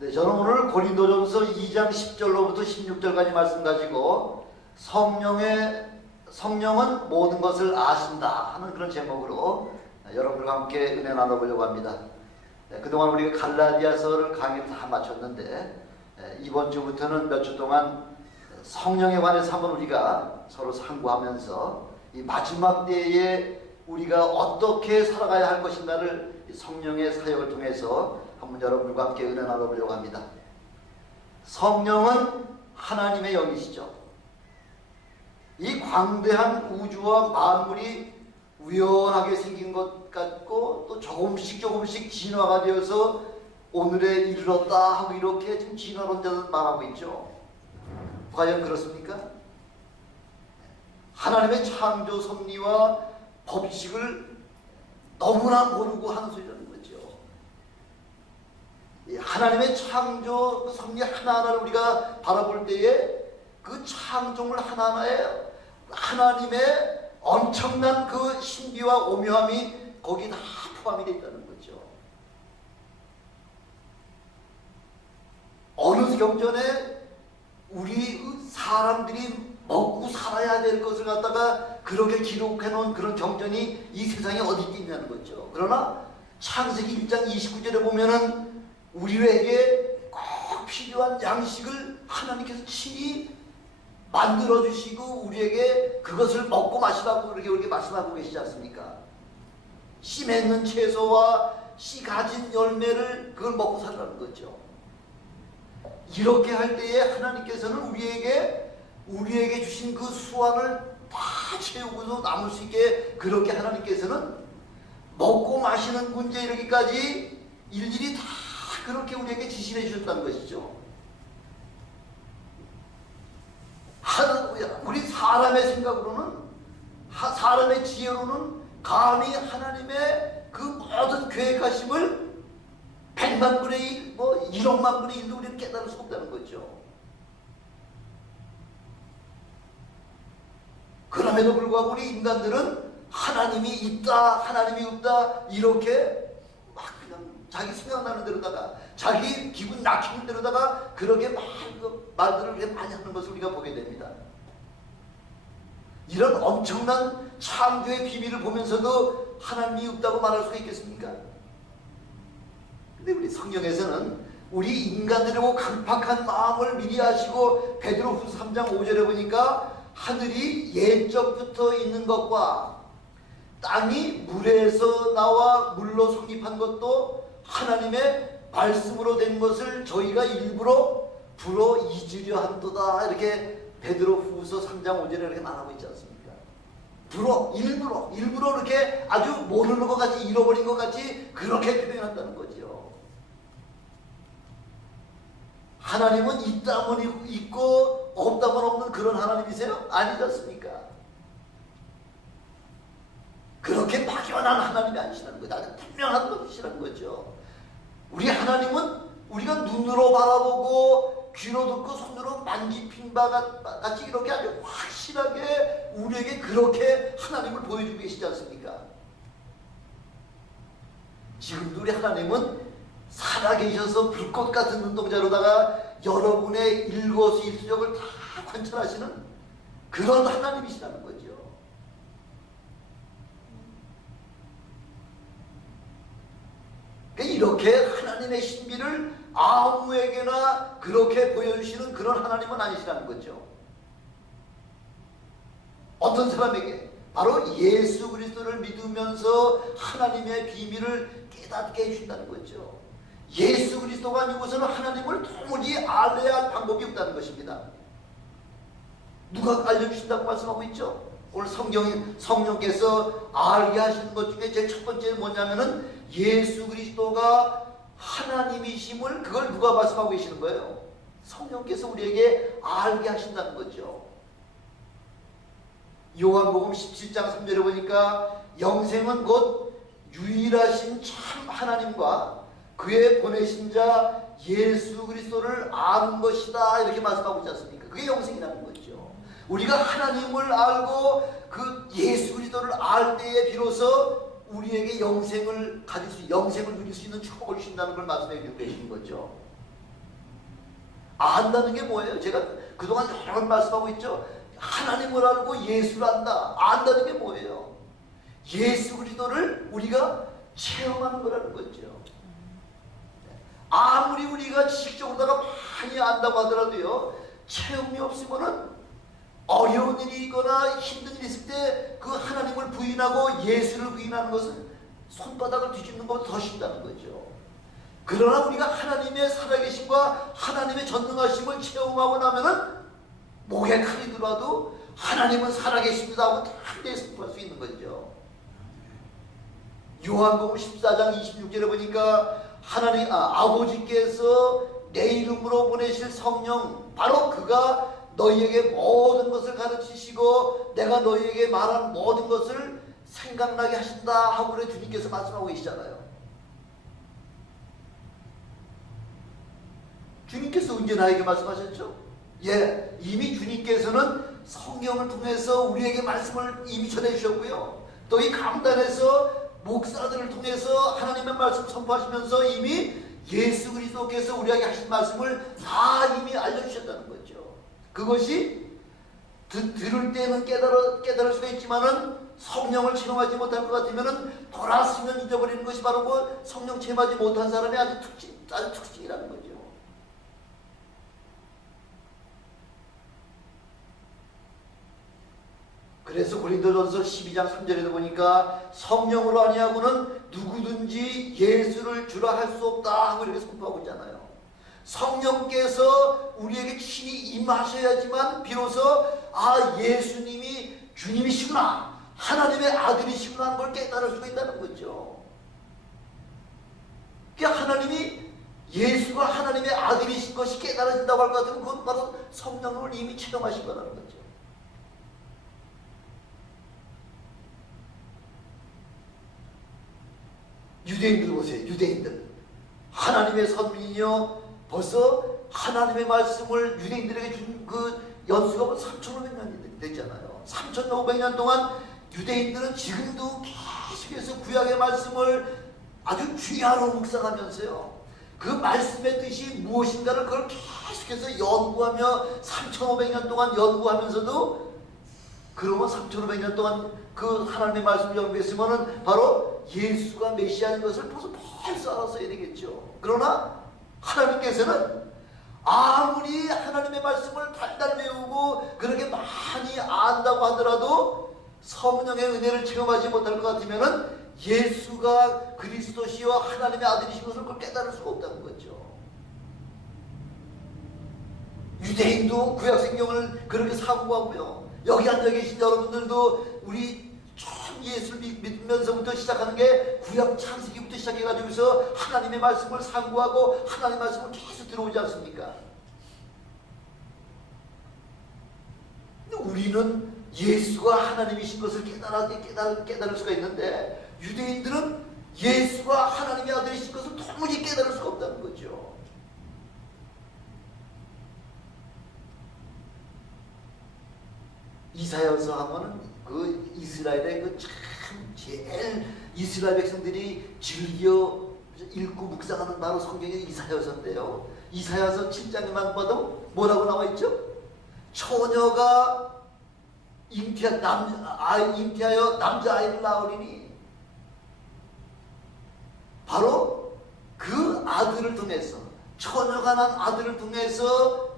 네, 저는 오늘 고린도전서 2장 10절로부터 16절까지 말씀 가지고 성령은 모든 것을 아신다 하는 그런 제목으로 여러분들과 함께 은혜 나눠보려고 합니다. 네, 그동안 우리가 갈라디아서를 강의를 다 마쳤는데 이번 주부터는 몇 주 동안 성령에 관해서 한번 우리가 서로 상고하면서 이 마지막 때에 우리가 어떻게 살아가야 할 것인가를 성령의 사역을 통해서 한번 여러분과 함께 은혜 나눠보려고 합니다. 성령은 하나님의 영이시죠. 이 광대한 우주와 만물이 우연하게 생긴 것 같고 또 조금씩 진화가 되어서 오늘에 이르렀다 하고 이렇게 지금 진화론자들 말하고 있죠. 과연 그렇습니까? 하나님의 창조 섭리와 법칙을 너무나 모르고 하는 소리라는 거죠. 하나님의 창조 그 섭리 하나하나를 우리가 바라볼 때에 그 창조물 하나하나에 하나님의 엄청난 그 신비와 오묘함이 거기 다 포함이 되어 있다는 거죠. 어느 경전에 우리 사람들이 먹고 살아야 될 것을 갖다가 그렇게 기록해 놓은 그런 경전이 이 세상에 어디 있냐는 거죠. 그러나 창세기 1장 29절에 보면은 우리에게 꼭 필요한 양식을 하나님께서 친히 만들어 주시고 우리에게 그것을 먹고 마시라고 그렇게 말씀하고 계시지 않습니까? 씨 맺는 채소와 씨 가진 열매를 그걸 먹고 살라는 거죠. 이렇게 할 때에 하나님께서는 우리에게 주신 그 수완을 다 채우고도 남을 수 있게 그렇게 하나님께서는 먹고 마시는 문제에 이르기까지 일일이 다 그렇게 우리에게 지시해 주셨다는 것이죠. 우리 사람의 생각으로는, 사람의 지혜로는 감히 하나님의 그 모든 계획하심을 100만 분의 1, 1억만 분의 1도 우리는 깨달을 수 없다는 거죠. 그럼에도 불구하고 우리 인간들은 하나님이 있다, 하나님이 없다 이렇게 막 그냥 자기 생각나는 대로다가 자기 기분 낙히는 대로다가 그렇게 말들을 그렇게 많이 하는 것을 우리가 보게 됩니다. 이런 엄청난 창조의 비밀을 보면서도 하나님이 없다고 말할 수가 있겠습니까? 근데 우리 성경에서는 우리 인간들의 강팍한 마음을 미리 아시고 베드로후서 3장 5절에 보니까 하늘이 옛적부터 있는 것과 땅이 물에서 나와 물로 성립한 것도 하나님의 말씀으로 된 것을 저희가 일부러 불어 잊으려 한도다 이렇게 베드로후서 3장 5절에 이렇게 말하고 있지 않습니까? 일부러 이렇게 아주 모르는 것 같이 잃어버린 것 같이 그렇게 표현한다는 거죠. 하나님은 있다면 있고 없다면 없는 그런 하나님이세요? 아니지 않습니까? 그렇게 막연한 하나님이 아니시라는 거죠. 아주 분명한 것이라는 거죠. 우리 하나님은 우리가 눈으로 바라보고 귀로 듣고 손으로 만지핀 바 같이 이렇게 아주 확실하게 우리에게 그렇게 하나님을 보여주고 계시지 않습니까? 지금도 우리 하나님은 살아계셔서 불꽃 같은 눈동자로다가 여러분의 일거수일투족을 다 관찰하시는 그런 하나님이시라는 거죠. 이렇게 하나님의 신비를 아무에게나 그렇게 보여주시는 그런 하나님은 아니시라는 거죠. 어떤 사람에게 바로 예수 그리스도를 믿으면서 하나님의 비밀을 깨닫게 해주신다는 거죠. 예수 그리스도가 아니고서는 하나님을 도무지 알아야 할 방법이 없다는 것입니다. 누가 알려주신다고 말씀하고 있죠? 오늘 성령께서 알게 하시는 것 중에 제일 첫 번째 뭐냐면은 예수 그리스도가 하나님이심을 그걸 누가 말씀하고 계시는 거예요? 성령께서 우리에게 알게 하신다는 거죠. 요한복음 17장 3절에 보니까 영생은 곧 유일하신 참 하나님과 그의 보내신 자 예수 그리스도를 아는 것이다 이렇게 말씀하고 있지 않습니까? 그게 영생이라는 거죠. 우리가 하나님을 알고 그 예수 그리스도를 알 때에 비로소 우리에게 영생을 누릴 수 있는 축복을 주신다는 걸 말씀해 주고 계신 거죠. 안다는 게 뭐예요? 제가 그동안 여러 번 말씀하고 있죠. 하나님을 알고 예수를 안다. 안다는 게 뭐예요? 예수 그리스도를 우리가 체험하는 거라는 거죠. 아무리 우리가 지식적으로다가 많이 안다고 하더라도요, 체험이 없으면은 어려운 일이 있거나 힘든 일이 있을 때 그 하나님을 부인하고 예수를 부인하는 것은 손바닥을 뒤집는 것보다 더 쉽다는 거죠. 그러나 우리가 하나님의 살아계심과 하나님의 전능하심을 체험하고 나면은 목에 칼이 들어와도 하나님은 살아계십니다 하고 당대히 선포할 수 있는 거죠. 요한복음 14장 26절에 보니까 하나님 아버지께서 내 이름으로 보내실 성령, 바로 그가 너희에게 모든 것을 가르치시고 내가 너희에게 말한 모든 것을 생각나게 하신다 하고 그래 주님께서 말씀하고 계시잖아요. 주님께서 언제 나에게 말씀하셨죠? 예, 이미 주님께서는 성경을 통해서 우리에게 말씀을 이미 전해주셨고요. 또 이 강단에서 목사들을 통해서 하나님의 말씀 선포하시면서 이미 예수 그리스도께서 우리에게 하신 말씀을 다 이미 알려주셨다는 거죠. 그것이 들을 때는 깨달을 수가 있지만은 성령을 체험하지 못할 것 같으면은 돌아서면 잊어버리는 것이 바로 그 성령 체험하지 못한 사람의 아주 특징이라는 거죠. 그래서 고린도전서 12장 3절에도 보니까 성령으로 아니하고는 누구든지 예수를 주라 할 수 없다 하고 이렇게 선포하고 있잖아요. 성령께서 우리에게 친히 임하셔야지만 비로소 예수님이 주님이시구나, 하나님의 아들이시구나 하는 걸 깨달을 수가 있다는 거죠. 그러니까 하나님이 예수가 하나님의 아들이신 것이 깨달아진다고 할 것 같으면 그건 바로 성령을 이미 체험하신 거라는 거죠. 유대인들 보세요. 유대인들 하나님의 선민이요, 벌써 하나님의 말씀을 유대인들에게 준 그 연수가 3,500년이 됐잖아요. 3,500년 동안 유대인들은 지금도 계속해서 구약의 말씀을 아주 귀하로 묵상하면서요, 그 말씀의 뜻이 무엇인가를 그걸 계속해서 연구하며 3,500년 동안 연구하면서도, 그러면 3,500년 동안 그 하나님의 말씀을 연구했으면은 바로 예수가 메시아인 것을 벌써 알았어야 되겠죠. 그러나 하나님께서는 아무리 하나님의 말씀을 달달 외우고 그렇게 많이 안다고 하더라도 성령의 은혜를 체험하지 못할 것 같으면은 예수가 그리스도시요 하나님의 아들이신 것을 그걸 깨달을 수가 없다는 거죠. 유대인도 구약성경을 그렇게 사고하고요, 여기 앉아 계신 여러분들도 우리 처음 예수를 믿으면서부터 시작하는 게 구약 창세기부터 시작해가지고서 하나님의 말씀을 상고하고 하나님의 말씀을 계속 들어오지 않습니까? 근데 우리는 예수가 하나님이신 것을 깨달을 수가 있는데, 유대인들은 예수가 하나님의 아들이신 것을 도무지 깨달을 수가 없다는 거죠. 이사야서 하면은 그 이스라엘의 그 참 제일 이스라엘 백성들이 즐겨 읽고 묵상하는 바로 성경의 이사야서인데요. 이사야서 7장에만 봐도 뭐라고 나와 있죠? 처녀가 잉태하여 남자아이를 낳으리니, 바로 그 아들을 통해서, 처녀가 난 아들을 통해서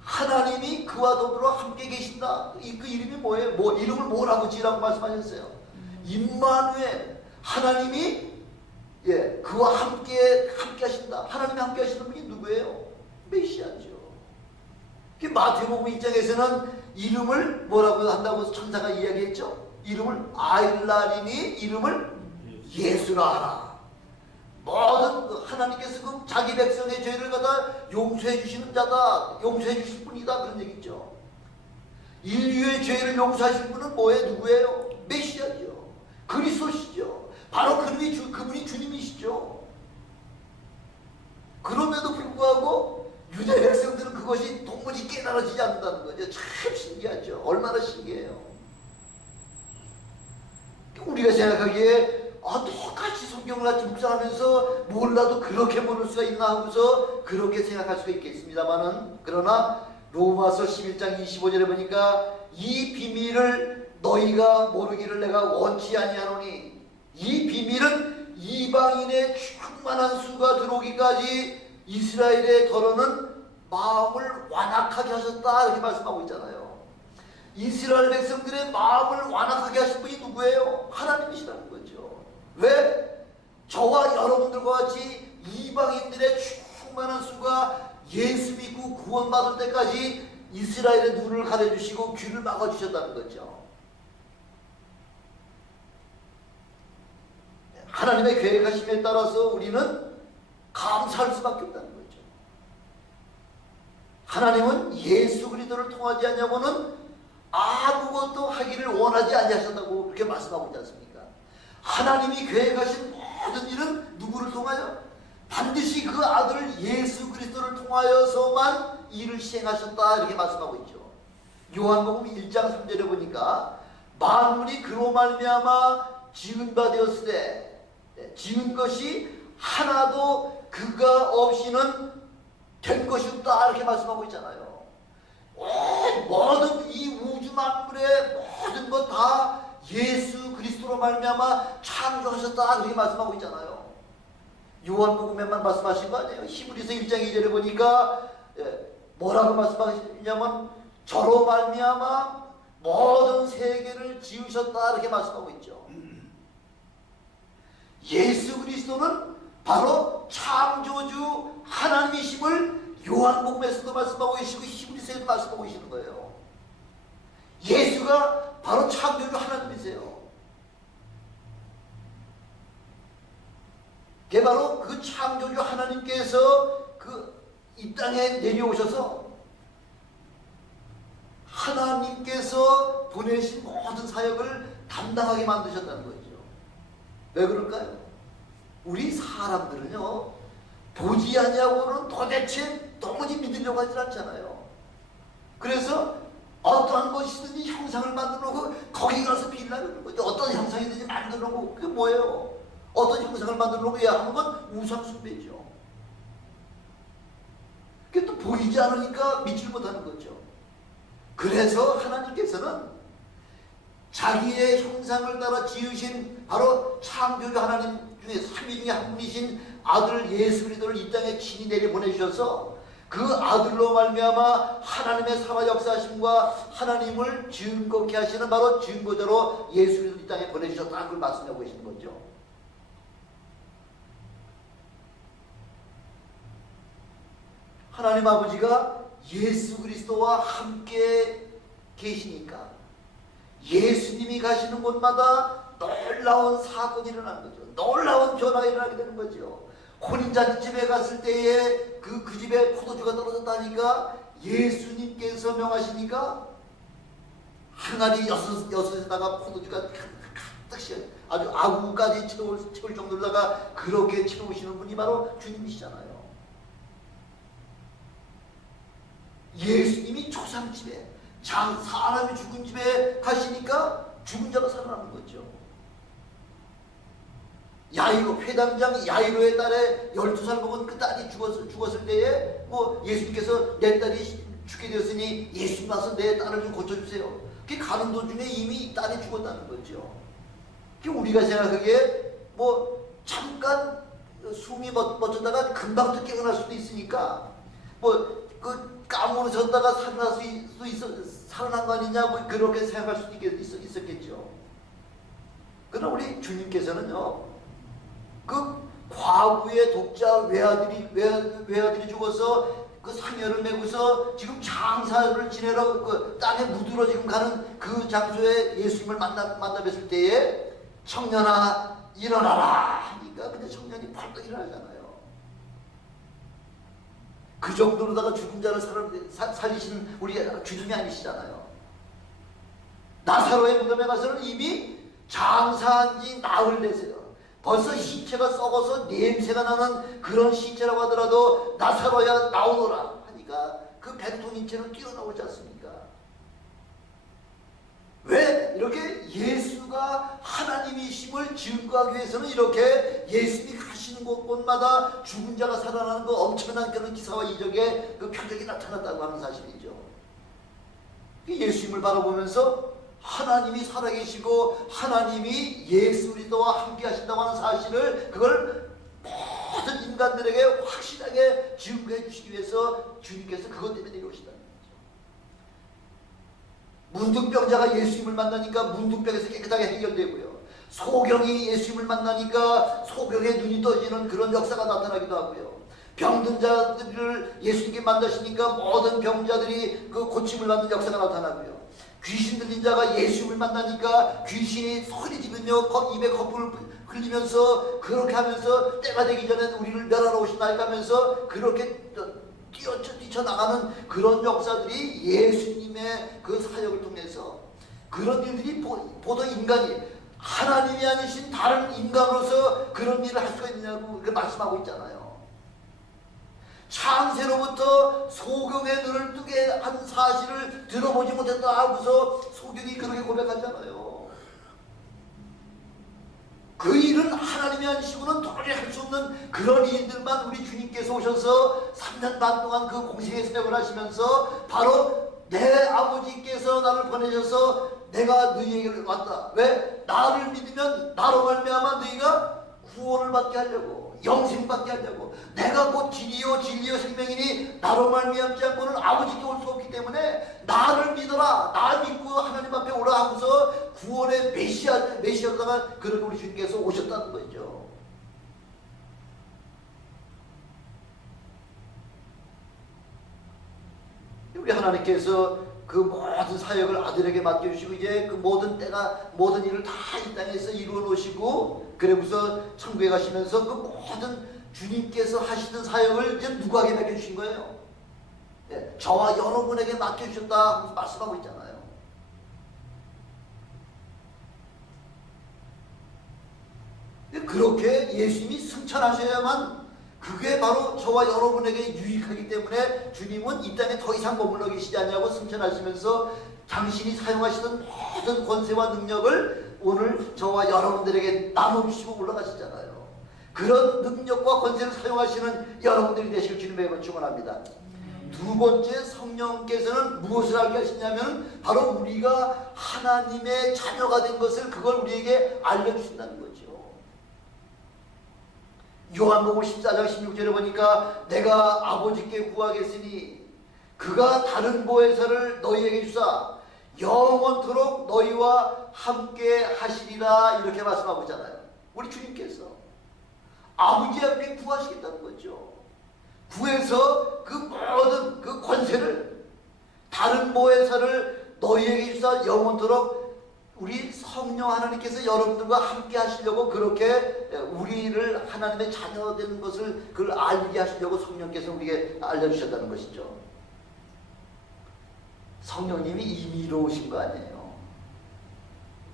하나님이 그와 더불어 함께 계신다. 그 이름이 뭐예요? 이름을 뭐라고 지으라고 말씀하셨어요? 임마누엘, 하나님이 그와 함께 하신다. 하나님이 함께 하시는 분이 누구예요? 메시아죠. 마태복음 1장에서는 이름을 뭐라고 한다고 천사가 이야기했죠? 이름을 아일라리니 이름을 예수라 하라. 모든 하나님께서 그 자기 백성의 죄를 갖다 용서해 주시는 자다, 용서해 주실 분이다, 그런 얘기죠. 인류의 죄를 용서하실 분은 뭐예요? 누구예요? 메시아죠. 그리스도시죠. 바로 그분이 주님이시죠. 그럼에도 불구하고 유대 백성들은 그것이 도무지 깨달아지지 않는다는 거죠. 참 신기하죠. 얼마나 신기해요. 우리가 생각하기에 똑같이 성경을 같이 묵상하면서 몰라도 그렇게 모를 수가 있나 하고서 그렇게 생각할 수가 있겠습니다만은, 그러나 로마서 11장 25절에 보니까 이 비밀을 너희가 모르기를 내가 원치 아니하노니, 이 비밀은 이방인의 충만한 수가 들어오기까지 이스라엘의 더러는 마음을 완악하게 하셨다, 이렇게 말씀하고 있잖아요. 이스라엘 백성들의 마음을 완악하게 하신 분이 누구예요? 하나님이시라는 거죠. 왜? 저와 여러분들과 같이 이방인들의 충만한 수가 예수 믿고 구원받을 때까지 이스라엘의 눈을 가려주시고 귀를 막아주셨다는 거죠. 하나님의 계획하심에 따라서 우리는 감사할 수밖에 없다는 거죠. 하나님은 예수 그리스도를 통하지 않냐고는 아무것도 하기를 원하지 아니하셨다고 그렇게 말씀하고 있지 않습니까? 하나님이 계획하신 모든 일은 누구를 통하여? 반드시 그 아들 예수 그리스도를 통하여서만 일을 시행하셨다, 이렇게 말씀하고 있죠. 요한복음 1장 3절에 보니까 만물이 그로 말미암아 지은 바 되었으되 지은 것이 하나도 그가 없이는 된 것이 없다, 이렇게 말씀하고 있잖아요. 모든 이 우주 만물의 모든 것 다 예수 그리스도로 말미암아 창조하셨다, 그렇게 말씀하고 있잖아요. 요한복음에만 말씀하신 거 아니에요. 히브리서 1장 2절에 보니까 뭐라고 말씀하시냐면 저로 말미암아 모든 세계를 지으셨다, 이렇게 말씀하고 있죠. 예수 그리스도는 바로 창조주 하나님이심을 요한복음에서도 말씀하고 계시고 히브리서에도 말씀하고 계시는 거예요. 예수가 바로 창조주 하나님이세요. 그게 바로 그 창조주 하나님께서 그 이 땅에 내려오셔서 하나님께서 보내신 모든 사역을 담당하게 만드셨다는 거죠. 왜 그럴까요? 우리 사람들은요, 보지 아니하고는 도대체 도무지 믿으려고 하지 않잖아요. 그래서 어떠한 것이든지 형상을 만들어 놓고 거기 가서 빌라고 그러는 거죠. 어떤 형상이든지 만들어 놓고, 그게 뭐예요? 어떤 형상을 만들어 놓고야 하는 건 우상숭배죠. 그게 또 보이지 않으니까 믿지 못하는 거죠. 그래서 하나님께서는 자기의 형상을 따라 지으신 바로 창조주 하나님 중에 삼위 중에 한 분이신 아들 예수 그리스도를 이 땅에 친히 내려보내주셔서 그 아들로 말미암아 하나님의 살아 역사하심과 하나님을 증거케 하시는 바로 증거자로 예수 그리스도를 이 땅에 보내주셨다, 그걸 말씀하고 계시는 거죠. 하나님 아버지가 예수 그리스도와 함께 계시니까 예수님이 가시는 곳마다 놀라운 사건이 일어나는 거죠. 놀라운 변화가 일어나게 되는 거죠. 혼인잔치집에 갔을 때에 그 집에 포도주가 떨어졌다니까 예수님께서 명하시니까 항아리 여섯에다가 포도주가 가득씩 아주 아구까지 채울 정도로다가 그렇게 채우시는 분이 바로 주님이시잖아요. 예수님이 초상집에 사람이 죽은 집에 가시니까 죽은 자가 살아나는 거죠. 야이로, 회당장 야이로의 딸에 12살 먹은 그 딸이 죽었을 때에 예수님께서 내 딸이 죽게 되었으니 예수님 와서 내 딸을 좀 고쳐주세요. 그게 가는 도중에 이미 딸이 죽었다는 거죠. 그게 우리가 생각하기에 잠깐 숨이 멎었다가 금방 또 깨어날 수도 있으니까 까무러졌다가 살아날 수 살아난 거 아니냐, 그렇게 생각할 수도 있었겠죠. 그러나 우리 주님께서는요, 그 과부의 독자 외아들이 죽어서 그 상여를 메고서 지금 장사를 지내러 그 땅에 묻으러 지금 가는 그 장소에 예수님을 만나 뵀을 때에 청년아 일어나라 하니까 근데 청년이 벌떡 일어나잖아요. 그 정도로다가 죽은 자를 살리신 우리 주님이 아니시잖아요. 나사로의 무덤에 가서는 이미 장사한 지 나흘 되세요. 벌써 시체가 썩어서 냄새가 나는 그런 시체라고 하더라도 나사로야 나오너라 하니까 그 백통인 채로 뛰어나오지 않습니까? 왜 이렇게 예수가 하나님이심을 증거하기 위해서는 이렇게 예수님이 가시는 곳곳마다 죽은 자가 살아나는 그 엄청난 그런 기사와 이적의 그 표적이 나타났다고 하는 사실이죠. 예수님을 바라보면서 하나님이 살아계시고 하나님이 예수 그리스도와 함께 하신다고 하는 사실을 그걸 모든 인간들에게 확실하게 증거해 주시기 위해서 주님께서 그것 때문에 내려오시다는 거죠. 문둥병자가 예수님을 만나니까 문둥병에서 깨끗하게 해결되고요. 소경이 예수님을 만나니까 소경의 눈이 떠지는 그런 역사가 나타나기도 하고요. 병든 자들을 예수님께 만나시니까 모든 병자들이 그 고침을 받는 역사가 나타나고요. 귀신 들린 자가 예수님을 만나니까 귀신이 소리 지르며 입에 거품을 흘리면서 그렇게 하면서 때가 되기 전에 우리를 멸하러 오신다 하면서 그렇게 뛰쳐나가는 그런 역사들이 예수님의 그 사역을 통해서 그런 일들이 보통 인간이 하나님이 아니신 다른 인간으로서 그런 일을 할 수가 있느냐고 말씀하고 있잖아요. 창세로부터 소경의 눈을 뜨게 한 사실을 들어보지 못했다 하고서 소경이 그렇게 고백하잖아요. 그 일은 하나님이 아니시고는 도저히 할 수 없는 그런 일들만 우리 주님께서 오셔서 3년 반 동안 그 공생의 사역을 하시면서 바로 내 아버지께서 나를 보내셔서 내가 너희에게 왔다. 왜? 나를 믿으면 나로 말미암아 너희가 구원을 받게 하려고, 영생 받게 하려고. 내가 곧 길이요 진리요 생명이니 나로 말미암지 않고는 아버지께 올 수 없기 때문에 나를 믿어라. 나 믿고 하나님 앞에 오라 하면서 구원의 메시아로다가 그렇게 우리 주님께서 오셨다는 거죠. 우리 하나님께서 그 모든 사역을 아들에게 맡겨주시고 이제 그 모든 일을 다 이 땅에서 이루어 놓으시고 그래서 천국에 가시면서 그 모든 주님께서 하시던 사역을 이제 누구에게 맡겨주신 거예요? 예, 저와 여러분에게 맡겨주셨다 하면서 말씀하고 있잖아요. 그렇게 예수님이 승천하셔야만 그게 바로 저와 여러분에게 유익하기 때문에 주님은 이 땅에 더 이상 머물러 계시지 않냐고 승천하시면서 당신이 사용하시던 모든 권세와 능력을 오늘 저와 여러분들에게 나눠주시고 올라가시잖아요. 그런 능력과 권세를 사용하시는 여러분들이 되시길 주님의 축원합니다. 두 번째, 성령께서는 무엇을 알게 하시냐면 바로 우리가 하나님의 자녀가 된 것을 그걸 우리에게 알려주신다는 거죠. 요한복음 14장 16절에 보니까 내가 아버지께 구하겠으니 그가 다른 보혜사를 너희에게 주사 영원토록 너희와 함께 하시리라 이렇게 말씀하고 있잖아요. 우리 주님께서 아버지 앞에 구하시겠다는 거죠. 구해서 그 모든 그 권세를 다른 보혜사를 너희에게 주사 영원토록 우리 성령 하나님께서 여러분들과 함께 하시려고 그렇게 우리를 하나님의 자녀 되는 것을 그걸 알게 하시려고 성령께서 우리에게 알려주셨다는 것이죠. 성령님이 이미 이루어오신 거 아니에요.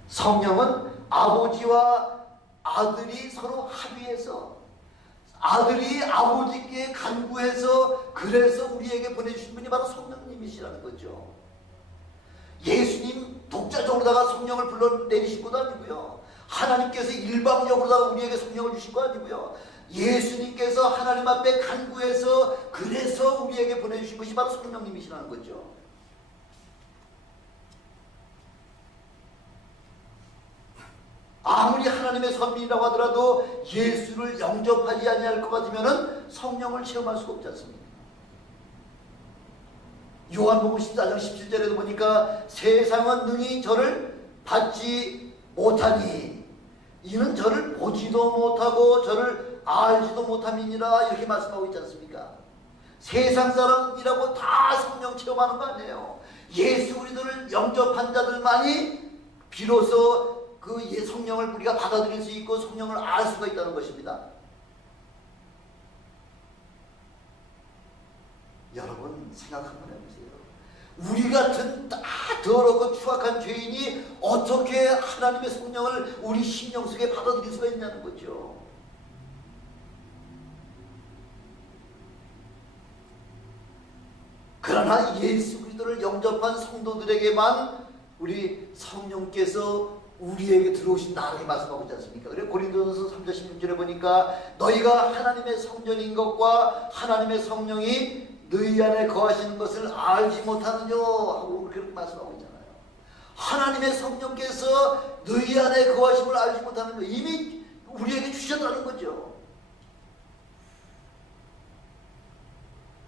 성령은 아버지와 아들이 서로 합의해서 아들이 아버지께 간구해서 그래서 우리에게 보내주신 분이 바로 성령님이시라는 거죠. 예수님 독자적으로다가 성령을 불러내리신 것도 아니고요. 하나님께서 일방적으로다가 우리에게 성령을 주신 거 아니고요. 예수님께서 하나님 앞에 간구해서 그래서 우리에게 보내주신 것이 바로 성령님이시라는 거죠. 아무리 하나님의 선민이라고 하더라도 예수를 영접하지 아니할 것 같으면 성령을 체험할 수가 없지 않습니까? 요한복음 14장 17절에도 보니까 세상은 능히 저를 받지 못하니 이는 저를 보지도 못하고 저를 알지도 못함이니라 이렇게 말씀하고 있지 않습니까? 세상 사람이라고 다 성령 체험하는 거 아니에요. 예수 그리스도를 영접한 자들만이 비로소 그 성령을 우리가 받아들일 수 있고 성령을 알 수가 있다는 것입니다. 여러분 생각 한번 해보세요. 우리 같은 다 더럽고 추악한 죄인이 어떻게 하나님의 성령을 우리 심령 속에 받아들일 수가 있냐는 거죠. 그러나 예수 그리스도를 영접한 성도들에게만 우리 성령께서 우리에게 들어오신다 이렇게 말씀하고 있지 않습니까? 그래 고린도전서 3장 16절에 보니까 너희가 하나님의 성전인 것과 하나님의 성령이 너희 안에 거하시는 것을 알지 못하느냐 하고 그렇게 말씀하고 있잖아요. 하나님의 성령께서 너희 안에 거하심을 알지 못하는 거 이미 우리에게 주셨다는 거죠.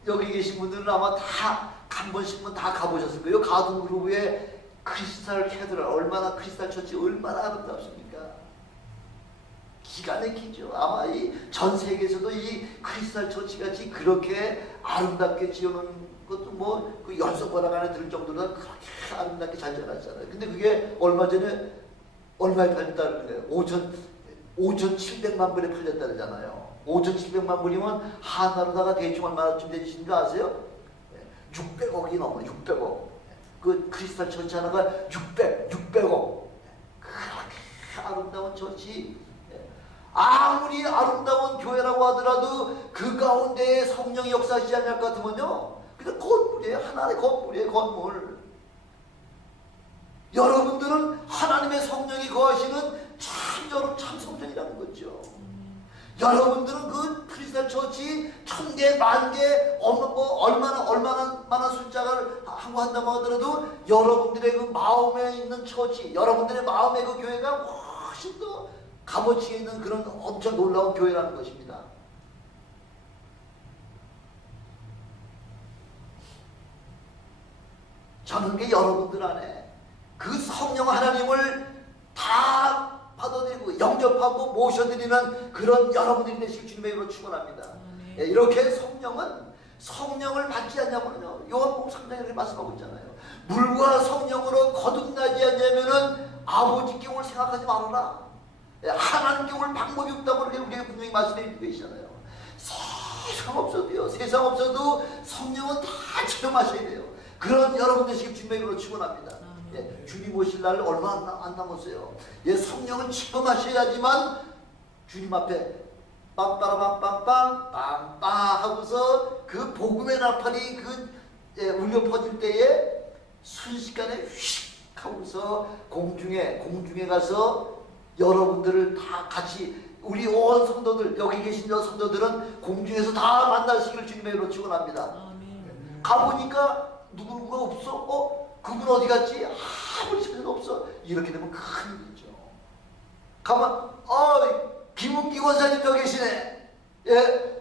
여기 계신 분들은 아마 다 한 번씩은 다 가보셨을 거예요. 가든그루브의 크리스탈 캐드럴 얼마나 크리스탈 처치 얼마나 아름답습니까? 기가 막히죠. 아마 이 전 세계에서도 이 크리스탈 처치 같이 그렇게 아름답게 지어놓은 것도 뭐 그 10권락 안에 들 정도로 그렇게 아름답게 잘 지어놨잖아요. 근데 그게 얼마 전에 얼마에 팔렸다는 거예요? 5,700만 불에 팔렸다잖아요. 5,700만 불이면 하나로다가 대충 얼마쯤 되시는 거 아세요? 600억이 넘어 600억. 그 크리스탈 처치 하나가 600억. 그렇게 아름다운 처치. 아무리 아름다운 교회라고 하더라도 그 가운데에 성령이 역사하시지 않을 것 같으면요. 그냥 건물이에요. 하나의 건물이에요. 건물. 여러분들은 하나님의 성령이 거하시는 참 성전이라는 거죠. 여러분들은 그 크리스탈 처치 1000개, 10,000개, 얼마나 숫자를 하고 한다고 하더라도 여러분들의 그 마음에 있는 처치, 여러분들의 마음의 그 교회가 훨씬 더 값어치가 있는 그런 엄청 놀라운 교회라는 것입니다. 저는 게 여러분들 안에 그 성령 하나님을 다 받아들이고 영접하고 모셔드리는 그런 여러분들이 되시길 주님의 이름으로 축원합니다. 이렇게 성령을 받지 않냐면요. 요한복음 3장에 이렇게 말씀하고 있잖아요. 물과 성령으로 거듭나지 않냐면은 아버지께 올 생각하지 말아라. 하나님께 올 방법이 없다고 그렇게 우리에게 분명히 말씀해 계시잖아요. 세상 없어도 성령은 다 체험하셔야 돼요. 그런 여러분 되시길 주님의 이름으로 축원합니다. 주님 오실 날 얼마 안 남았어요. 성령을 체험하셔야지만 주님 앞에 빰빠라빰빰빰 빰빰 하고서 그 복음의 나팔이 울려 퍼질 때에 순식간에 휙 하고서 공중에 가서 여러분들을 다 같이 우리 온 성도들 여기 계신 성도들은 공중에서 다 만나시기를 주님의 이름으로 축원합니다. 가보니까 누구가 없어? 그분 어디 갔지? 아무리 찾아도 없어. 이렇게 되면 큰일이죠. 가만, 김은기 권사님 여기 계시네.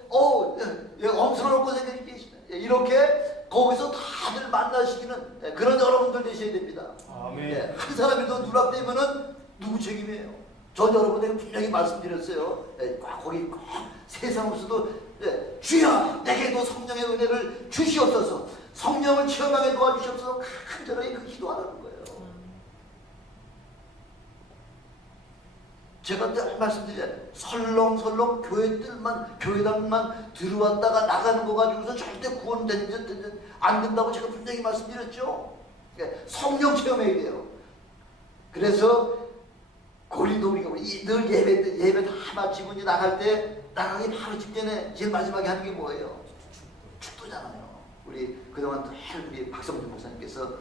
엄청난 권사님 계시네. 이렇게 거기서 다들 만나시기는 그런 여러분들 되셔야 됩니다. 아멘. 한 사람이 더 누락되면은 누구 책임이에요? 전 여러분에게 분명히 말씀드렸어요. 거기 세상 없어도 주여 내게도 성령의 은혜를 주시옵소서. 성령을 체험하게 도와주시옵소서. 간절하게 그 기도하라는 거예요. 제가 늘 말씀드리잖아요. 설렁설렁 교회당만 들어왔다가 나가는 거 가지고서 절대 구원 안 된다고 제가 분명히 말씀드렸죠. 성령 체험해야 돼요. 그래서 고린도 우리가 늘 예배 다 마치고 이제 나가기 바로 직전에 제일 마지막에 하는 게 뭐예요? 축도잖아요. 우리 그동안 늘 우리 박성준 목사님께서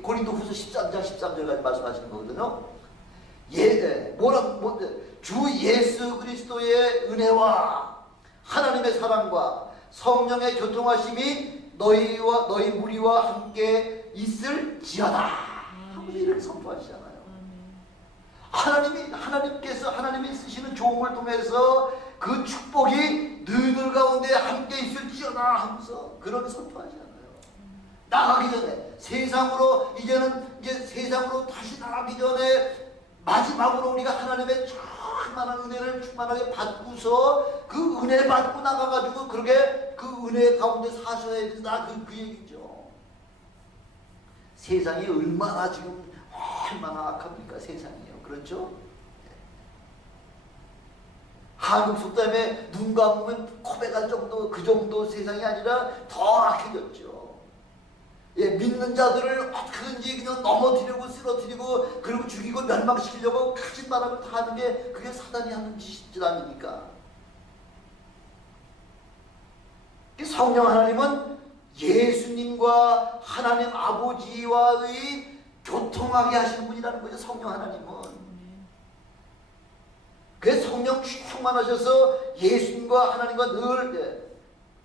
고린도 후서 13절까지 말씀하시는 거거든요. 주 예수 그리스도의 은혜와 하나님의 사랑과 성령의 교통하심이 너희 무리와 함께 있을지어다 하고 이렇게 선포하시잖아요. 하나님이 쓰시는 종을 통해서 그 축복이 너희들 가운데 함께 있을지어다 하면서 그렇게 선포하잖아요. 나가기 전에 세상으로 다시 나가기 전에 마지막으로 우리가 하나님의 충만한 은혜를 충만하게 받고서 그 은혜 받고 나가가지고 그렇게 그 은혜 가운데 사셔야 된다 그 얘기죠. 세상이 얼마나 악합니까? 세상이요. 그렇죠? 한국 속담에 눈 감으면 코에 갈 정도 그 정도 세상이 아니라 더 악해졌죠. 믿는 자들을 어떻게든지 그냥 넘어뜨리고 쓰러뜨리고 그리고 죽이고 멸망시키려고 가진 바람을 다 하는 게 그게 사단이 하는 짓 아닙니까? 성령 하나님은 예수님과 하나님 아버지와의 교통하게 하시는 분이라는 거죠. 성령 하나님은. 그래서 성령 충만하셔서 예수님과 하나님과 늘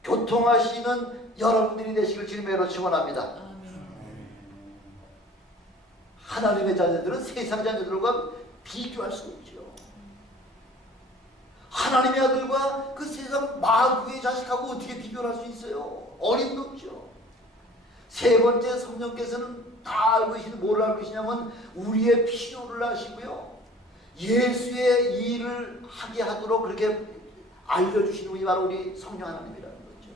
교통하시는 여러분들이 되시길 주님으로 축원합니다. 하나님의 자녀들은 세상 자녀들과 비교할 수 없죠. 하나님의 아들과 그 세상 마귀의 자식하고 어떻게 비교할 수 있어요? 어림도 없죠. 세 번째, 성령께서는 다 알고 계시는 뭘 알고 계시냐면 우리의 필요를 아시고요, 예수의 일을 하게 하도록 그렇게 알려주시는 분이 바로 우리 성령 하나님이라는 거죠.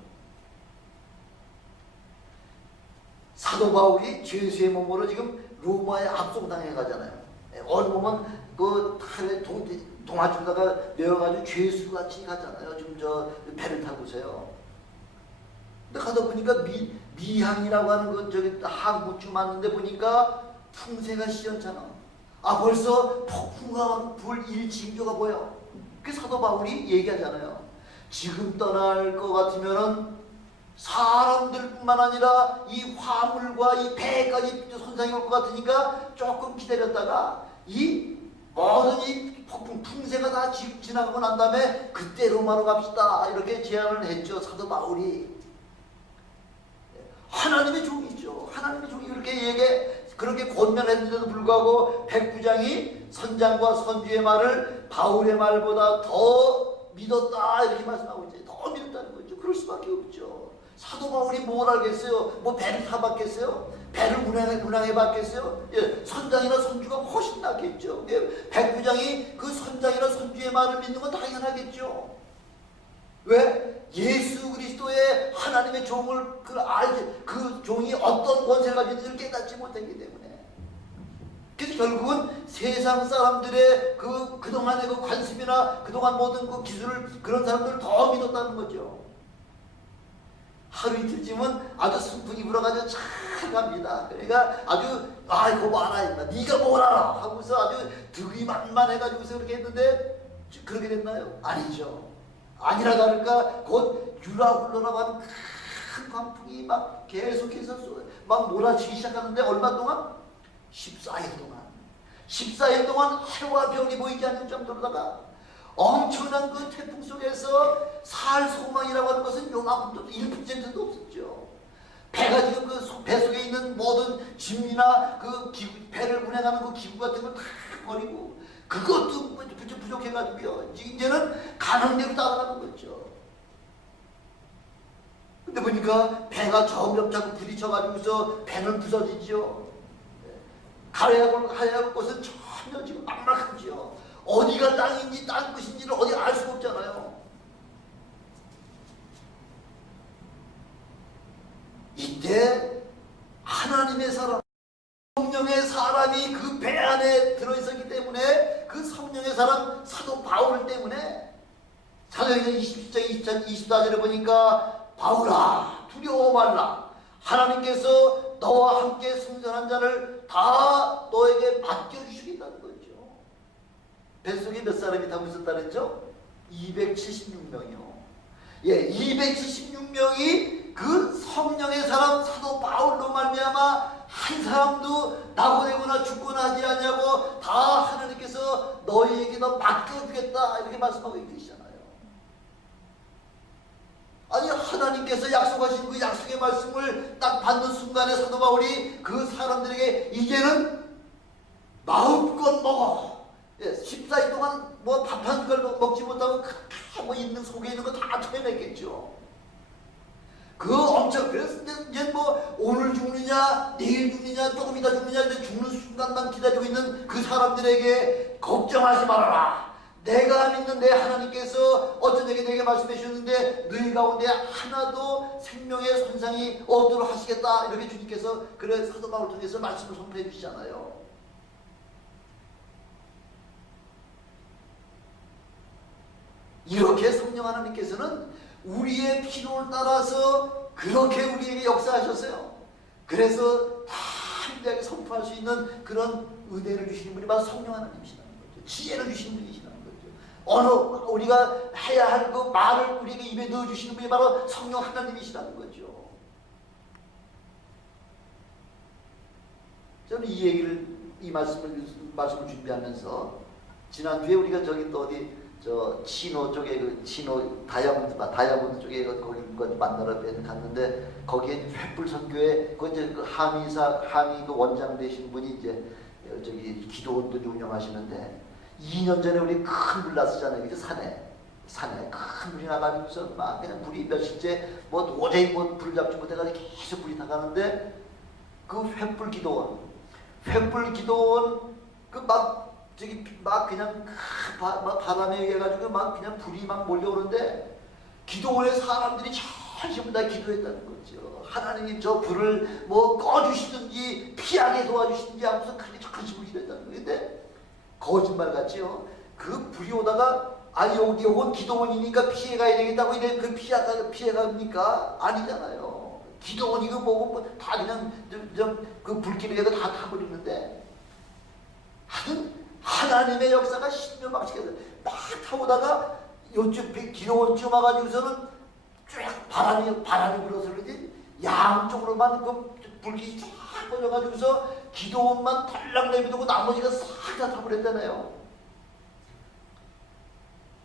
사도 바울이 죄수의 몸으로 지금 로마에 압송당해 가잖아요. 어디 보면 그 동아주다가 내려가지고 죄수같이 가잖아요. 지금 저 배를 타고서요. 근데 가다 보니까 미항이라고 하는 건 저기 항구쯤 왔는데 보니까 풍세가 시원찮아. 아, 벌써 폭풍과 불 일징조가 보여. 그 사도 바울이 얘기하잖아요. 지금 떠날 것 같으면은 사람들뿐만 아니라 이 화물과 이 배까지 손상이 올 것 같으니까 조금 기다렸다가 이 모든 이 폭풍 풍세가 다 지나가고 난 다음에 그때 로마로 갑시다, 이렇게 제안을 했죠. 사도 바울이. 하나님의 종이죠. 하나님의 종이 그렇게 권면했는데도 불구하고 백부장이 선장과 선주의 말을 바울의 말보다 더 믿었다, 이렇게 말씀하고 있죠. 더 믿었다는 거죠. 그럴 수밖에 없죠. 사도 바울이 뭘 알겠어요? 뭐 배를 타봤겠어요? 배를 운항해봤겠어요? 예, 선장이나 선주가 훨씬 낫겠죠. 예, 백부장이 그 선장이나 선주의 말을 믿는 건 당연하겠죠. 왜? 예수 그리스도의 하나님의 종을 그 종이 어떤 권세를 가지고 있는지를 깨닫지 못했기 때문에. 그래서 결국은 세상 사람들의 그동안의 그 관심이나 그동안 모든 그 기술을, 그런 사람들을 더 믿었다는 거죠. 하루 이틀쯤은 아주 순풍이 불어가지고 잘 갑니다. 그러니까 아주 이거 뭐 알아, 임마, 네가 뭘 알아 하고서 아주 득이 만만해가지고서 그렇게 했는데 그렇게 됐나요? 아니죠. 아니라 다를까 곧 유라굴로라고 하는 큰 광풍이 막 계속해서 막 몰아치기 시작하는데 얼마 동안? 14일 동안 해와 별이 보이지 않는 정도로다가 엄청난 그 태풍 속에서 살 소망이라고 하는 것은 요만큼도 1%도 없었죠. 배가 지금 그 배 속에 있는 모든 짐이나 그 배를 운행하는 그 기구 같은 걸 다 버리고 그것도 부족해가지고요. 이제는 가는 대로 따라가는 거죠. 근데 보니까 배가 점점 자꾸 부딪혀가지고서 배는 부서지죠. 가야 할 곳은 전혀 지금 막막하죠. 어디가 땅인지 땅끝인지를 어디 알 수가 없잖아요. 이때 하나님의 사람, 성령의 사람이 그 배 안에 들어있었기 때문에 그 성령의 사람 사도 바울 때문에 사도행전 27장 24절에 보니까 바울아 두려워 말라, 하나님께서 너와 함께 승전한 자를 다 너에게 맡겨주시겠다는 거죠. 뱃속에 몇 사람이 타고 있었다는죠? 276명이요. 예, 276명이 그 성령의 사람 사도 바울로 말미암아 한 사람도 낙오되거나 죽거나 하지 않냐고 다 하나님께서 너희에게 더 맡겨주겠다, 이렇게 말씀하고 계시잖아요. 아니, 하나님께서 약속하신 그 약속의 말씀을 딱 받는 순간에 사도 바울이 그 사람들에게 이제는 마음껏 먹어. 예, 14일 동안 뭐 밥 한 숟갈 먹지 못하고 뭐 있는 속에 있는 거 다 토해냈겠죠. 그래서 이제 뭐 오늘 죽느냐 내일 죽느냐 조금 이따 죽느냐 이제 죽는 순간만 기다리고 있는 그 사람들에게 걱정하지 말아라. 내가 믿는 내 하나님께서 어떤 내게 말씀해 주셨는데 너희 가운데 하나도 생명의 손상이 없도록 하시겠다, 이렇게 주님께서 그래 사도 바울을 통해서 말씀을 선포해 주시잖아요. 이렇게 성령 하나님께서는 우리의 필요를 따라서 그렇게 우리에게 역사하셨어요. 그래서 다 함께 선포할 수 있는 그런 은혜를 주시는 분이 바로 성령 하나님이시라는 거죠. 지혜를 주시는 분이시라는 거죠. 우리가 해야 할 그 말을 우리에게 입에 넣어주시는 분이 바로 성령 하나님이시라는 거죠. 저는 이 얘기를, 이 말씀을 준비하면서, 지난주에 우리가 저기 또 어디, 저 치노 쪽에, 그 치노 다이아몬드 쪽에 거기 만나러 갔는데, 거기에 횃불 선교회 그 이제 그 한의 그 원장 되신 분이 이제 저기 기도원도 운영하시는데, 2년 전에 우리 큰 불 났었잖아요. 그죠? 산에 큰 불이 나가면서 막 그냥 불이 몇십째 뭐 도저히 뭐 불 잡지 못해가지고 계속 불이 나가는데, 그 횃불 기도원 그 막 저기 막 그냥 막 바람에 의해 가지고 막 그냥 불이 막 몰려오는데, 기도원에 사람들이 전부 다 기도했다는 거죠. 하나님이 저 불을 뭐 꺼주시든지 피하게 도와주시든지 하면서 그렇게 전심을 기도했다는 거예요. 근데 거짓말 같지요. 그 불이 오다가 아니 요건 기도원이니까 피해가야 되겠다고 이래 그 피해갑니까? 아니잖아요. 기도원이고 뭐고 다 그냥 그 불길에 다 타버리는데, 하여튼 하나님의 역사가 신묘막측해서 막 타오다가 요쪽 기도원쯤 와가지고서는 쫙 바람이 불어서 그런지 양쪽으로만 그 불길이 쫙 꺼져가지고서 기도원만 덜랑 내비두고 나머지가 싹 다 타버렸잖아요.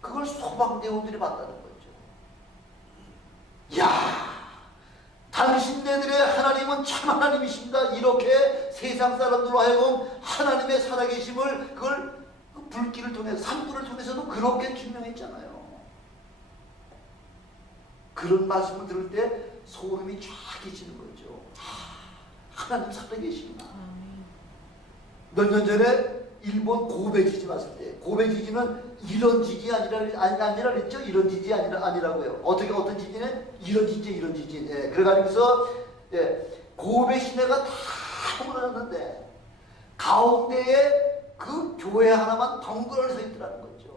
그걸 소방대원들이 봤다는 거죠. 야, 당신네들의 하나님은 참 하나님이십니다. 이렇게 세상 사람들로 하여금 하나님의 살아계심을 그걸 그 불길을 통해서, 산불을 통해서도 그렇게 증명했잖아요. 그런 말씀을 들을 때 소름이 쫙 끼치는 거죠. 하나님 살아계시구나. 몇 년 전에 일본 고베 지진 왔을 때, 고베 지진은 이런 지진이 아니라 그랬죠? 이런 지진이 아니라고요. 어떤 지진은 이런 지진. 예, 그래가지고서, 예, 고베 시내가 다 무너졌는데, 가운데에 그 교회 하나만 덩그러니 서 있더라는 거죠.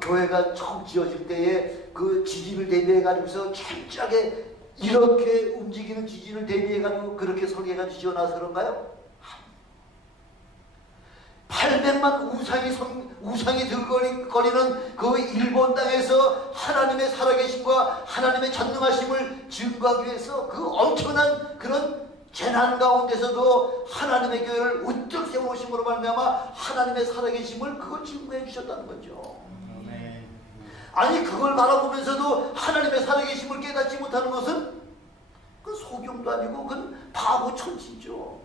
교회가 처음 지어질 때에 그 지진을 대비해가지고서 철저하게 이렇게 움직이는 지진을 대비해가지고 그렇게 설계해가지고 지어놔서 그런가요? 800만 우상이 들거리는 그 일본 땅에서 하나님의 살아계심과 하나님의 전능하심을 증거하기 위해서 그 엄청난 그런 재난 가운데서도 하나님의 교회를 우뚝 세우심으로 말미암아 하나님의 살아계심을 그걸 증거해 주셨다는 거죠. 아니 그걸 바라보면서도 하나님의 살아계심을 깨닫지 못하는 것은 그 소경도 아니고 그건 바보 천치죠.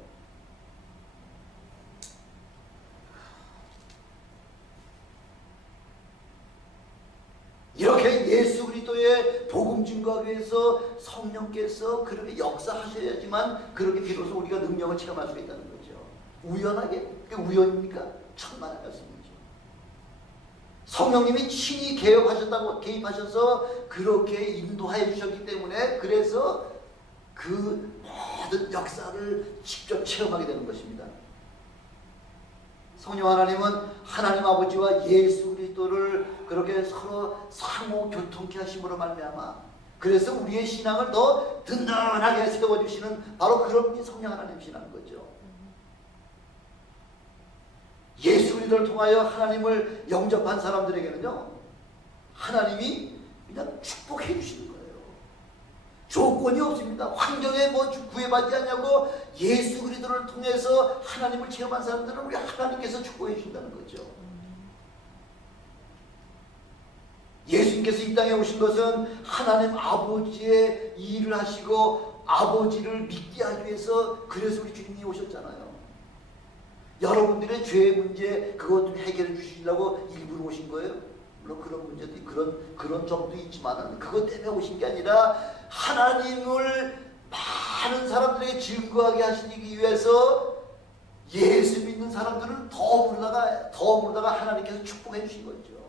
이렇게 예수 그리스도의 복음 증거하기 위해서 성령께서 그렇게 역사하셔야지만 그렇게 비로소 우리가 능력을 체험할 수 있다는 거죠. 우연하게? 그게 우연입니까? 천만의 말씀이죠. 성령님이 친히 개입하셔서 그렇게 인도하여 주셨기 때문에 그래서 그 모든 역사를 직접 체험하게 되는 것입니다. 성령 하나님은 하나님 아버지와 예수 그리스도를 그렇게 서로 상호 교통케 하심으로 말미암아 그래서 우리의 신앙을 더 든든하게 세워주시는 바로 그런 분이 성령 하나님이시라는 거죠. 예수 그리스도를 통하여 하나님을 영접한 사람들에게는요, 하나님이 그냥 축복해 주시는 거예요. 조건이 없습니다. 환경에 뭐 구애받지 않냐고 예수 그리스도를 통해서 하나님을 체험한 사람들은 우리 하나님께서 축복해 주신다는 거죠. 예수님께서 이 땅에 오신 것은 하나님 아버지의 일을 하시고 아버지를 믿게 하기 위해서 그래서 우리 주님이 오셨잖아요. 여러분들의 죄의 문제 그것 해결해 주시려고 일부러 오신 거예요? 물론 그런 문제도 그런 점도 있지만 그것 때문에 오신 게 아니라 하나님을 많은 사람들에게 증거하게 하시기 위해서 예수 믿는 사람들은 더 모르다가 하나님께서 축복해 주신 거죠.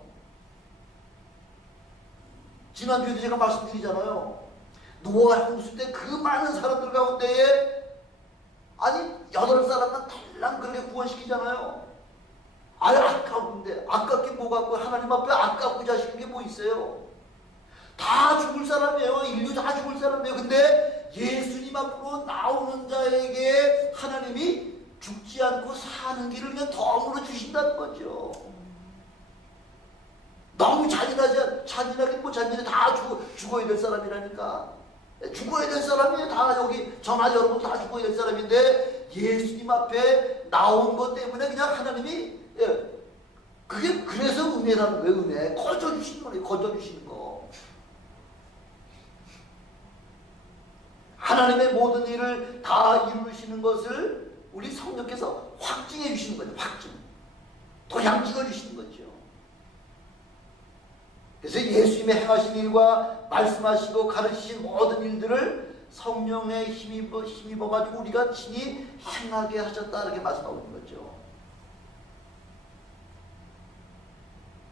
지난주에도 제가 말씀드리잖아요. 노아 홍수 때 그 많은 사람들 가운데에 아니 8사람만 달랑 그렇게 구원시키잖아요. 아유 아까운데 아깝게 뭐가 있고 하나님 앞에 아깝고 자식인 게 뭐 있어요. 다 죽을 사람이에요. 인류 다 죽을 사람이에요. 근데 예수님 앞으로 나오는 자에게 하나님이 죽지 않고 사는 길을 그냥 덤으로 주신다는 거죠. 너무 잔인하게 뭐 잔인해 다 죽어야 될 사람이라니까. 죽어야 될 사람이에요. 다 여기 전화 여러분 다 죽어야 될 사람인데 예수님 앞에 나온 것 때문에 그냥 하나님이 그게 그래서 은혜라는 거예요. 은혜 거저주시는 거예요. 거저주시는 거. 하나님의 모든 일을 다 이루시는 것을 우리 성령께서 확증해 주시는 거죠. 확증. 도장 찍어 주시는 거죠. 그래서 예수님의 행하신 일과 말씀하시고 가르치신 모든 일들을 성령의 힘입어가지고 우리가 친히 행하게 하셨다 이렇게 말씀하고 있는 거죠.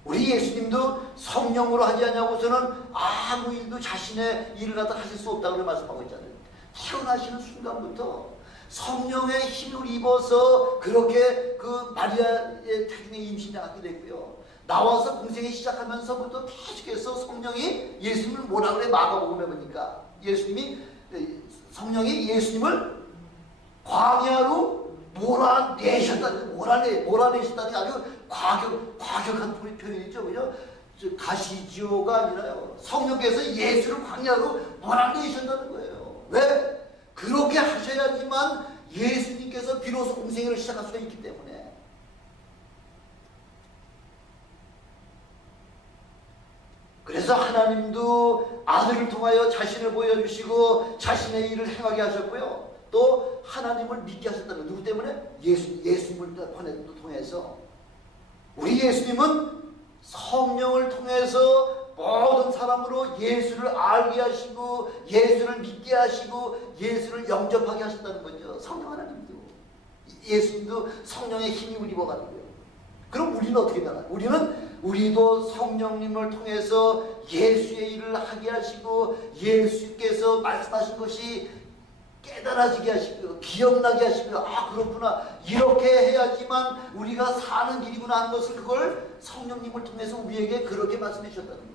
우리 예수님도 성령으로 하지 않냐고서는 아무 일도 자신의 일을 갖다 하실 수 없다고 말씀하고 있잖아요. 태어나시는 순간부터 성령의 힘을 입어서 그렇게 그 마리아의 태중에 임신하게 됐고요. 나와서 공생이 시작하면서부터 계속해서 성령이 예수님을 뭐라 그래? 마가복음에 보니까 성령이 예수님을 광야로 몰아내셨다는 아주 과격한 표현이죠. 그죠? 가시지오가 아니라요. 성령께서 예수를 광야로 몰아내셨다는 거예요. 왜? 그렇게 하셔야지만 예수님께서 비로소 공생애를 시작할 수가 있기 때문에. 그래서 하나님도 아들을 통하여 자신을 보여주시고 자신의 일을 행하게 하셨고요. 또 하나님을 믿게 하셨다는 누구 때문에? 예수님을 통해서. 우리 예수님은 성령을 통해서 모든 사람으로 예수를 알게 하시고 예수를 믿게 하시고 예수를 영접하게 하셨다는 거죠. 성령 하나님도. 예수님도 성령의 힘을 입어가지고요. 그럼 우리는 어떻게 되나요? 우리도 성령님을 통해서 예수의 일을 하게 하시고 예수께서 말씀하신 것이 깨달아지게 하시고요. 기억나게 하시고요. 아 그렇구나. 이렇게 해야지만 우리가 사는 길이구나 하는 것을 그걸 성령님을 통해서 우리에게 그렇게 말씀해 주셨다는 거죠.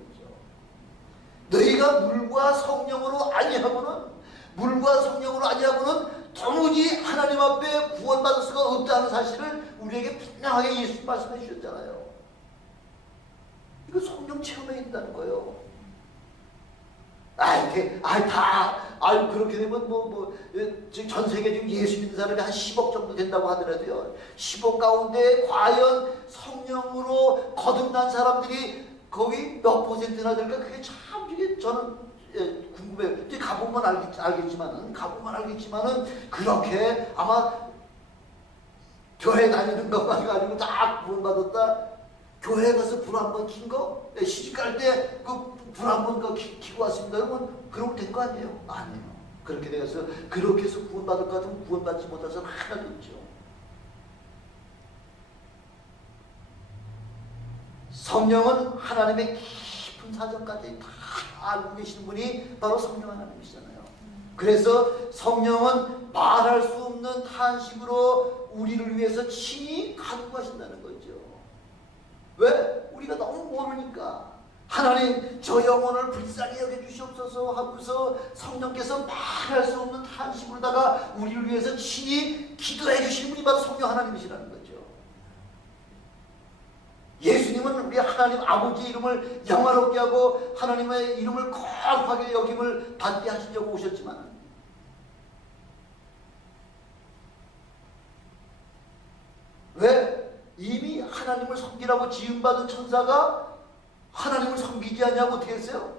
너희가 물과 성령으로 아니하고는 도무지 하나님 앞에 구원받을 수가 없다는 사실을 우리에게 분명하게 예수님 말씀해 주셨잖아요. 이거 성령 체험해야 된다는 거예요. 그렇게 되면 전 세계 지금 예수 믿는 사람이 한 10억 정도 된다고 하더라도요. 10억 가운데 과연 성령으로 거듭난 사람들이 거의 몇 퍼센트나 될까? 그게 참 저는 궁금해요. 가보면 알겠지만은 그렇게 아마 교회 다니는 것만 가지고 다 구원받았다. 교회 가서 불 한 번 킨 거, 시집갈 때 그 불 한 번 켜고 왔습니다. 그러면 된 거 아니에요? 아니에요. 그렇게 돼서 그렇게 해서 구원받을 것 같으면 구원받지 못한 사람 하나도 없죠. 성령은 하나님의 깊은 사정까지 다 알고 계시는 분이 바로 성령 하나님이시잖아요. 그래서 성령은 말할 수 없는 탄식으로 우리를 위해서 친히 가지고 가신다는 거죠. 왜? 우리가 너무 모르니까. 하나님 저 영혼을 불쌍히 여겨주시옵소서 하고서 성령께서 말할 수 없는 탄식으로다가 우리를 위해서 친히 기도해 주시는 분이 바로 성령 하나님이시라는 거죠. 예수님은 우리 하나님 아버지 이름을 영화롭게 하고 하나님의 이름을 거룩하게 여김을 받게 하시려고 오셨지만 왜? 이미 하나님을 섬기라고 지음받은 천사가 하나님을 섬기지 않냐고 어떻게 했어요?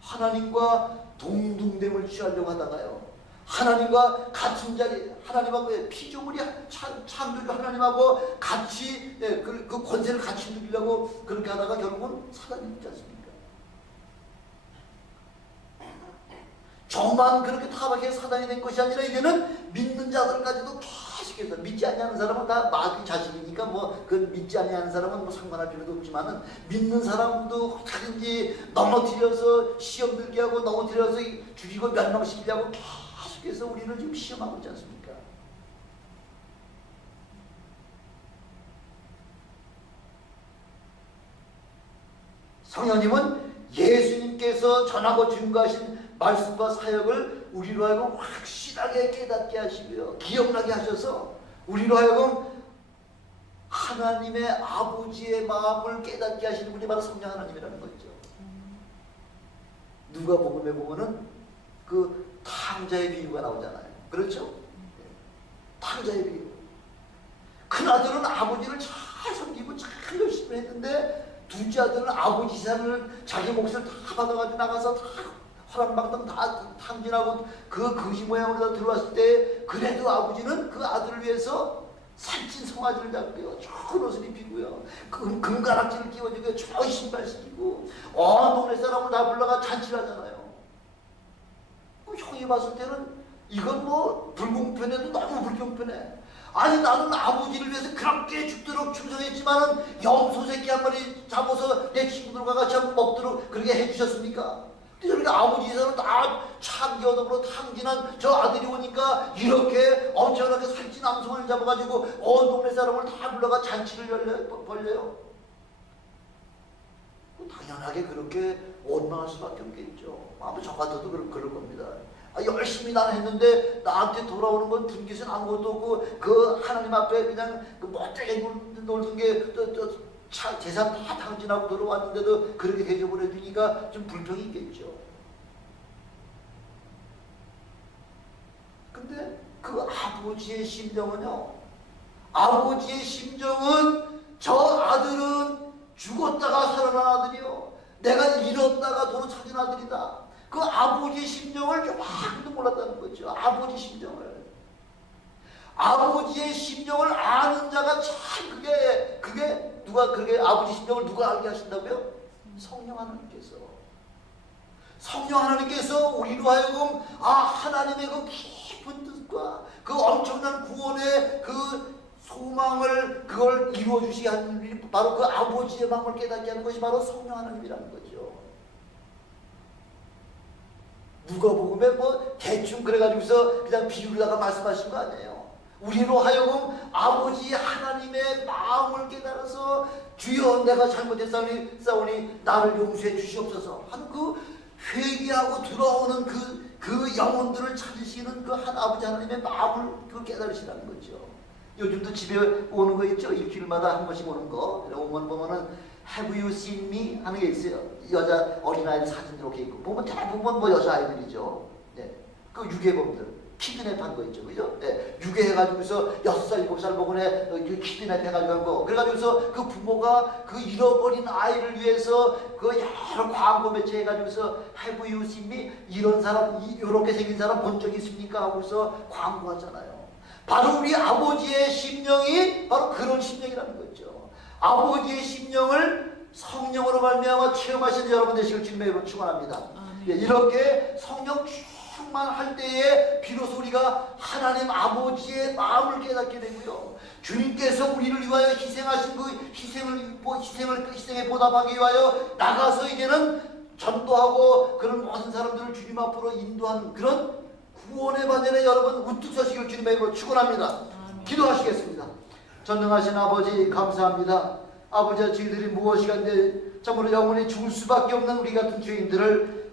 하나님과 동등됨을 취하려고 하다가요. 하나님과 같은 자리, 하나님하고 피조물이 창조주 하나님하고 같이 그 권세를 같이 누리려고 그렇게 하다가 결국은 사단이 있지 않습니까? 저만 그렇게 타락해서 사단이 된 것이 아니라 이제는 믿는 자들까지도 계속해서 믿지 않는 사람은 다 마귀 자식이니까 그 믿지 않는 사람은 상관할 필요도 없지만은 믿는 사람도 어떻게든지 넘어뜨려서 시험 들게 하고 넘어뜨려서 죽이고 멸망시키려고 계속해서 우리를 지금 시험하고 있지 않습니까? 성령님은 예수님께서 전하고 증거하신 말씀과 사역을 우리로 하여금 확실하게 깨닫게 하시고요. 기억나게 하셔서 우리로 하여금 하나님의 아버지의 마음을 깨닫게 하시는 분이 바로 성령 하나님이라는 거죠. 누가복음에 보면은 그 탕자의 비유가 나오잖아요. 그렇죠? 탕자의 비유. 큰아들은 아버지를 잘 섬기고 잘 열심히 했는데 둘째 아들은 아버지 재산을 자기 몫을 다 받아가지고 나가서 다 화랑방탕 다 탕진하고 그 거지 모양으로 다 들어왔을 때 그래도 아버지는 그 아들을 위해서 살찐 송아지를 잡고요, 좋은 옷을 입히고요, 금가락지를 끼워주고요, 좋은 신발 시키고 온 동네 사람을 다 불러가 잔치를 하잖아요. 형이 봤을 때는 이건 뭐 불공평해도 너무 불공평해. 아니 나는 아버지를 위해서 그렇게 죽도록 충성했지만은 염소 새끼 한 마리 잡아서 내 친구들과 같이 한번 먹도록 그렇게 해주셨습니까? 그렇게 아버지 재산을 다 차기 얻어으로 탕진한 저 아들이 오니까 이렇게 엄청나게 살찐 남성을 잡아가지고 온 동네 사람을 다 불러가 잔치를 벌려요. 당연하게 그렇게 원망할 수밖에 없겠죠. 아마 저 같아도 그럴 겁니다. 열심히 나는 했는데 나한테 돌아오는 건 분깃은 아무것도 없고 그 하나님 앞에 그냥 그 못되게 놀던 게 재산 다 탕진하고 들어왔는데도 그렇게 대접을 해주니까 좀 불평이 있겠죠. 근데 그 아버지의 심정은요, 아버지의 심정은 저 아들은 죽었다가 살아난 아들이요, 내가 잃었다가 도로 찾은 아들이다. 그 아버지의 심정을 조금도 몰랐다는 거죠. 아버지 심정을. 아버지의 심정을 아는 자가 참 그게 누가 그렇게 아버지 심정을 누가 알게 하신다고요? 성령 하나님께서. 성령 하나님께서 우리로 하여금 하나님의 그 깊은 뜻과 그 엄청난 구원의 그 소망을 그걸 이루어 주시게 하는 일이 바로 그 아버지의 마음을 깨닫게 하는 것이 바로 성령 하나님이라는 거죠. 누가복음에 뭐 대충 그래가지고서 그냥 비유로다가 말씀하신 거 아니에요. 우리로 하여금 아버지 하나님의 마음을 깨달아서 주여 내가 잘못했사오니 나를 용서해 주시옵소서 하는 그 회개하고 돌아오는 그 영혼들을 찾으시는 그 아버지 하나님의 마음을 그 깨달으시라는 거죠. 요즘도 집에 오는 거 있죠? 일주일마다 한 번씩 오는 거. 오면 보면은 Have you seen me? 하는 게 있어요. 여자 어린아이들 사진 이렇게 있고 보면 대부분 뭐 여자아이들이죠. 네. 그 유괴범들 키드냅 한 거 있죠. 그죠? 네. 유괴해가지고서 6살, 7살 먹은 애 키드냅 해가지고 한 거. 그래가지고서 그 부모가 그 잃어버린 아이를 위해서 그 여러 광고 매체 해가지고서 Have you seen me? 이런 사람, 이렇게 생긴 사람 본 적 있습니까? 하고서 광고하잖아요. 바로 우리 아버지의 심령이 바로 그런 심령이라는 거죠. 아버지의 심령을 성령으로 말미암아 체험하시는 여러분 되시길 주님의 이름으로 축원합니다. 이렇게 성령 충만할 때에 비로소 우리가 하나님 아버지의 마음을 깨닫게 되고요. 주님께서 우리를 위하여 희생하신 그 희생에 보답하기 위하여 나가서 이제는 전도하고 그런 모든 사람들을 주님 앞으로 인도하는 그런 구원의 반열에 여러분 우뚝 서시길 주님의 이름으로 축원합니다. 기도하시겠습니다. 전능하신 아버지 감사합니다. 아버지와 저희들이 무엇이간데 참으로 영원히 죽을 수밖에 없는 우리 같은 죄인들을